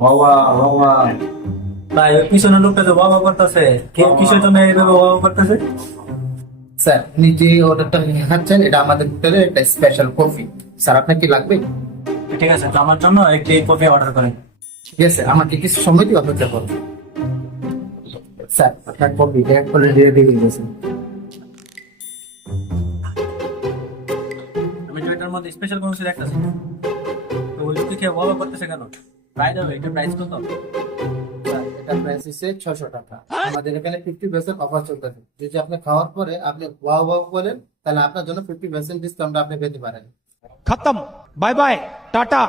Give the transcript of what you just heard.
বাবা বাবা, তাই ওই পিছনের লোকটা তো বাবা করতেছে, কিসের জন্য এইভাবে বাবা করতেছে? স্যার, আপনি যে অর্ডারটা নিয়ে খাচ্ছেন এটা আমাদের হোটেলের একটা স্পেশাল কফি। স্যার, আপনার কি লাগবে? ঠিক আছে, তো আমার জন্য একটি কফি অর্ডার করেন। ঠিক আছে, আমাকে কিছু সময় দিয়ে অপেক্ষা করুন। স্যার, আপনার কফি অলরেডি রেডি হয়ে গেছে। আমি তো এটার মধ্যে স্পেশাল কোনো কিছু দেখতেছি না। তো ওই লোককে খেয়ে বাবা করতেছে কেন? প্রাইস হবে, এটা প্রাইস কত? স্যার, এটা প্রাইস হচ্ছে 600 টাকা। আমাদের এখানে 50% অফার চলতেছে। যদি আপনি খাওয়ার পরে আপনি ওয়াও ওয়াও বলেন, তাহলে আপনার জন্য 50% ডিসকাউন্ট আপনি পেতে পারেন। खत्म। Bye bye Tata.